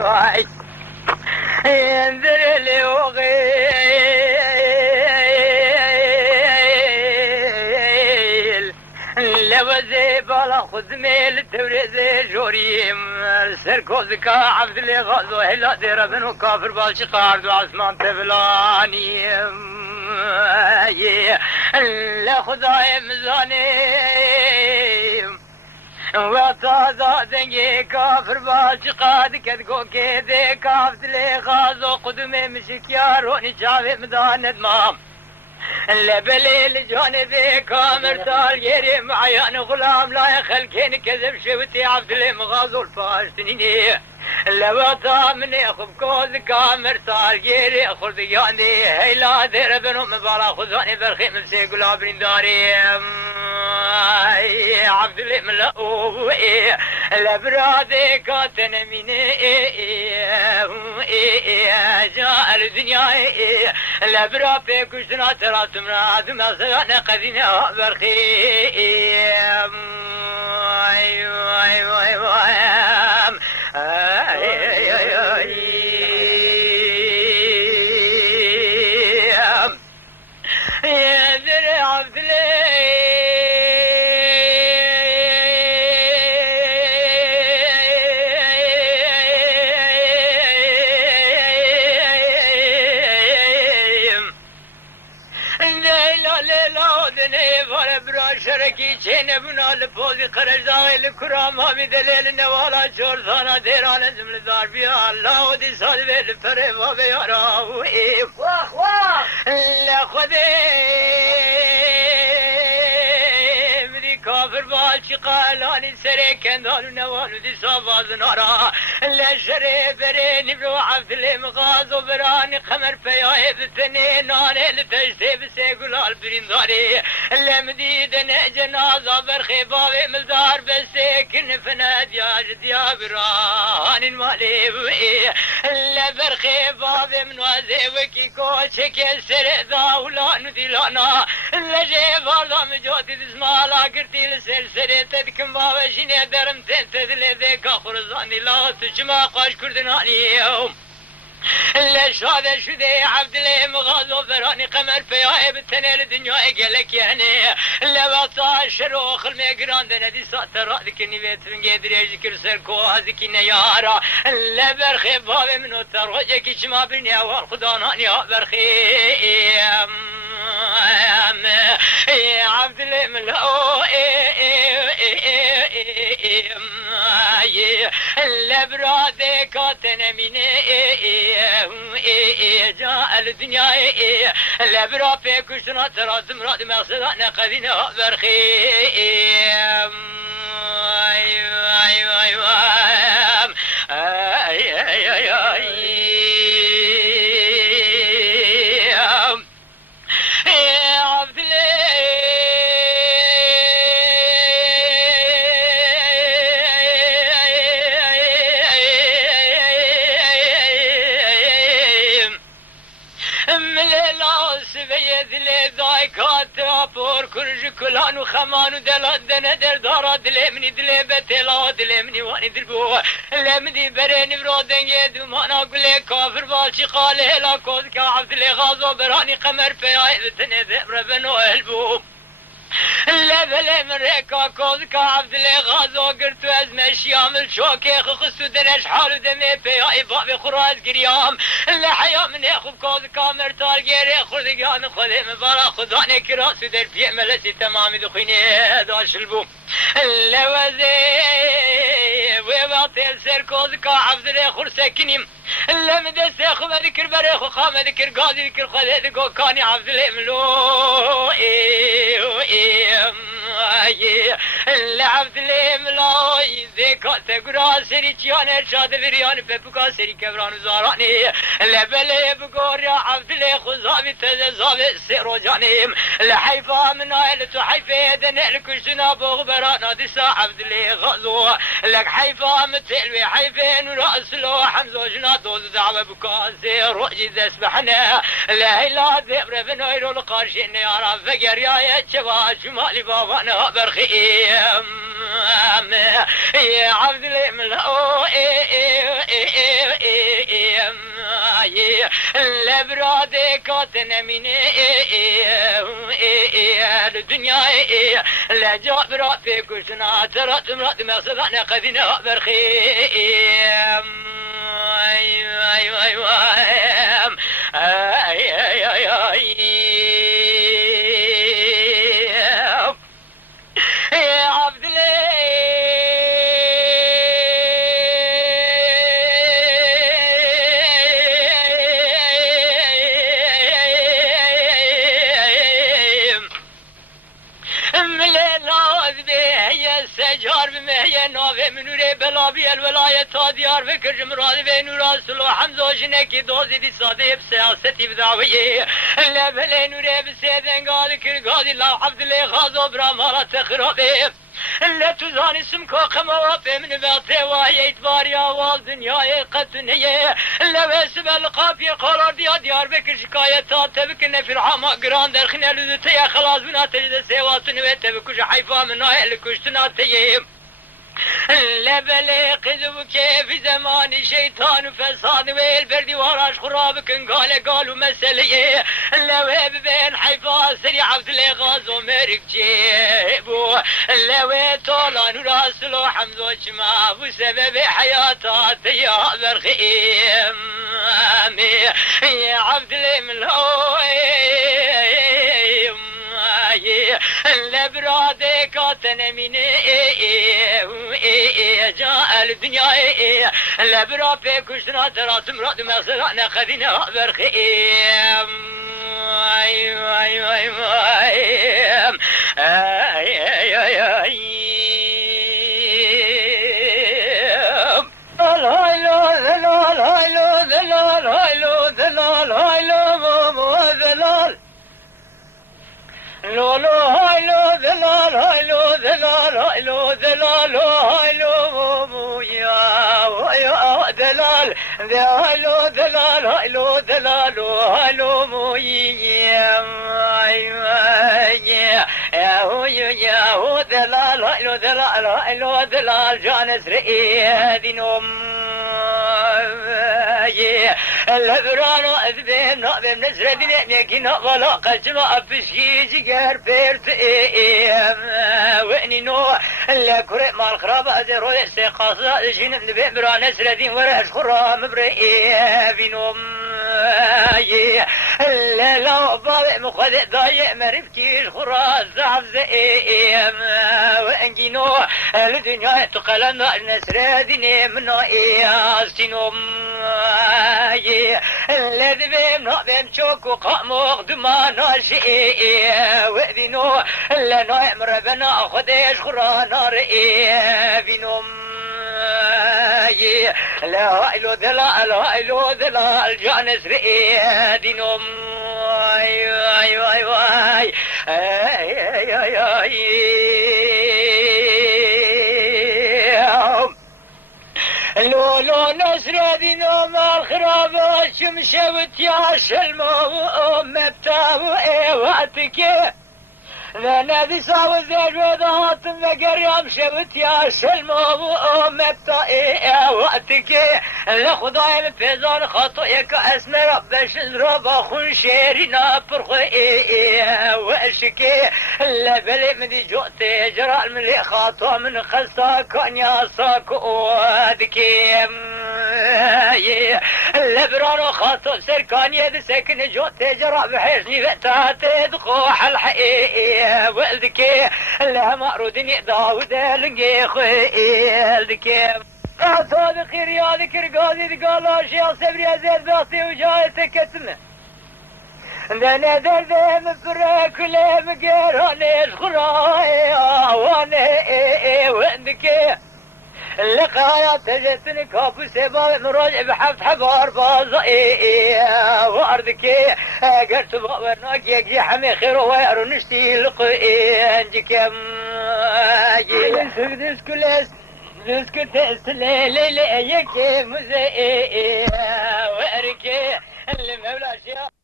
واي ينذر لي وغيل لوزي بالا خزميل توريزي جوريم سركوزكا عبد اللي غازو هلا دير بنو كافر بالشي قارد وعثمان تبلاني لا خداي مزاني وطازا دنگي كافر بالشي قاد كدقو كيدي كافت اللي غازو قدمي مشكياروني شافي مداند مام لبليل جانبي كامر تال يري معيان غلام لا يخلكين كذب شوتي عبد المغازو الفاشتنيني لبطا من يخب كوز كامر تال يري خردياني هيلا دير بنو مبالا خزاني برخي مبسي قلابرين داري عبد الملأو لبرادي كاتن مني جاء الدنيا لبرا في كشنا ترى تمراد مثلا قدنا برخيم يا ذري عبد شركي چين بنا لفوزي خرج داغي لكرام هامي دليل نوالا شور ثانا ديران زمل دار بيا الله ودي صالبي لفره وابي يراو واخ واخ لخدي مدي كافر بالشي قالاني سري كندال نوال دي صافاز نارا لشري بري نبرو عبد المغاز وبراني خمر فياي بثني ناني لتجتي بسيقلال برينداري لمديدن جنازة برخي بابي ملدار بسيكن فناد يا جديا بران المالي لبرخي بابي من وزي وكي كوشك يسري ذا ولا ندلانا لجي باردا مجوتي دسمالا قرتي لسلسلي تدكم بابا شيني درم تنتدلي ذيك خرزاني لا تجمع قاش كردناني يوم ليش هذا شذي عبد الله مغازو فراني قمر فيها بالتنى الدنيا قالك يعني لبطا شروخ الميقران دنا ساتر هذيك النبيت من قدر يذكر سركو هذيك النيارة لبرخي بابي منو تروجك شما بني اول خداناني برخي يا عبد الله ملو لبرادي كاتن مني جاء الدنيا لبرا في كشنا ترى زمراد مقصدنا قذينا برخيم كلان وخمان ودلات دنا در دارا دلمني دلبتلا دلمني واني دربو لمدي بريني برودن يدو مانا قولي كافر بالشي قال هلا كوزكا عبد اللي غازو براني قمر فياي بتني ذبر بنو البو لبلي من ريكا كوزكا عبد اللي غازو قرتو ازمه شيامل شوكي خصو دنش حالو دمي بياي بابي خراز قريام لحيا من يخب كوزكا مرتال غيري خردقان خذي مبارا خداني كراسو در بيه ملسي تمامي دخيني داش البو لوزي ويباطل سر كوزكا عبد اللي خرسكنيم لمدى سيخو ذكر بريخو خام ذكر قاضي ذكر خذي ذكو كاني عبد اللي ملو لعبد اللي ملاي ذيكا تقرا سري تيان ارشاد بريان ببقى سري كبران وزاراني لبلي بقور يا عبد اللي خزابي تزابي سيرو جانيم لحيفا من عائلة حيفا دنع كشنا بغبرانا دسا عبد اللي غزو لك حيفا متلوي حيفين ورأس له حمزو جناتو دعوة بقى سيرو جيد اسبحنا لهلا ذبر بنويرو القارشين يا رب فقر يا شبا شمالي بابانا برخيم يا عبد الله ملو لبرادي كاتن مني الدنيا لجابر في كشنا ترى تمرد مصدنا قدنا برخيم يا عبد سجار بمهي نوفي من نور بلابي الولاية ديار فكر مراد بين راسل وحمزة جنكي دوزي دي صادي بسياستي بدعوية لا بلي نور بسيدن قال كر قال الله عبد الله غازو برامالا تخربي لا تزاني سمكو قموافي من باطي وهي اتباريا والدنيا قتنية لا بسبب القافية قرار ديار بكر شكاية تبكن في الحما قران درخنا لذتي خلاص بنا تجد سيواتن ويتبكش حيفا من نايل كشتنا تيم لا بليق كيف زمان شيطان فساد والبردي وراش خرابك قالوا مسلية لا بين حيفا سري عبد الله غازو مرق جيبو لا طولان راسلو حمزو جما بسبب حياته يا برخيم يا عبد الله ملوي لبرادي كاتن مني جاء الدنيا لبرا في كشنا ترى تمرد مصرنا خذينا برخيم لو هاي لو ذلال هاي لو ذلال هاي لو ذلال هاي لو يا ذلال هاي لو ذلال هاي لو ذلال هاي لو مو يا هو ذلال هاي لو ذلال هاي لو ذلال جانس رئيدينهم الهبرانو اذبين نقبم نسر دين يكي نقبلا قجما افشي جيجر بيرت واني نو لكري مال خراب ازيرو يسي قاصا جين نبي برا نسر دين ورش خرام بري بينوم لا لا بابي مخدئ ضايق مرفكيش خراز زعف زئيم وانجينو الدنيا تقلنا نسر دين منو اياسينوم الذي بهم شوك وقاموق دما ناشئ وذنو لنا مربنا خديش خرانا رئي بنوم لا إلو ذلال لا إلو ذلال جانس رئي دينوم لولو نسر دينو مال خرابات شمشوت يا شلمو مبتاو ايواتك لنا بيساوي زيج وضعات مقريم شبت يا سلمو مبتا ايواتك لخداي الفيزان خطويك اسم ربش الربا خون شيرنا برخي واشكي لبلي مدي جوتي جرى الملي خاطو من خسا كان ياساك وادكي لبرانو خاطو سركان يد سكن جوتي جرى بحيثني فتاتي دخوح الحقيقي ولدكي لا مأرودني داود لنقي خويلدكي صادق يا ذكر قاضي قال شيخ صبري زيد باطي وجايتك كتمه انا دربه مفرق كله مقراني خراي وانا وعندك اللقايا تجتني كابو سبا مراجع بحفت حبار بازائي واردك قرت بابناك يجي حمي خير ويرو نشتي لقي انجكم سكدس كلس سكدس ليلي يكي مزئي واركي اللي مولا شيخ